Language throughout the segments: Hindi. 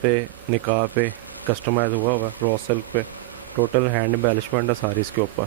पे, निकाह पे कस्टमाइज हुआ हुआ रॉ सिल्क पे, टोटल हैंड एम्बेलिशमेंट है सारी इसके ऊपर।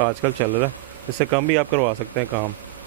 आजकल चल रहा है, इससे कम भी आप करवा सकते हैं काम।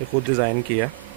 ये खुद डिज़ाइन किया है,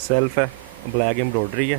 सेल्फ है, ब्लैक एम्ब्रॉयडरी है।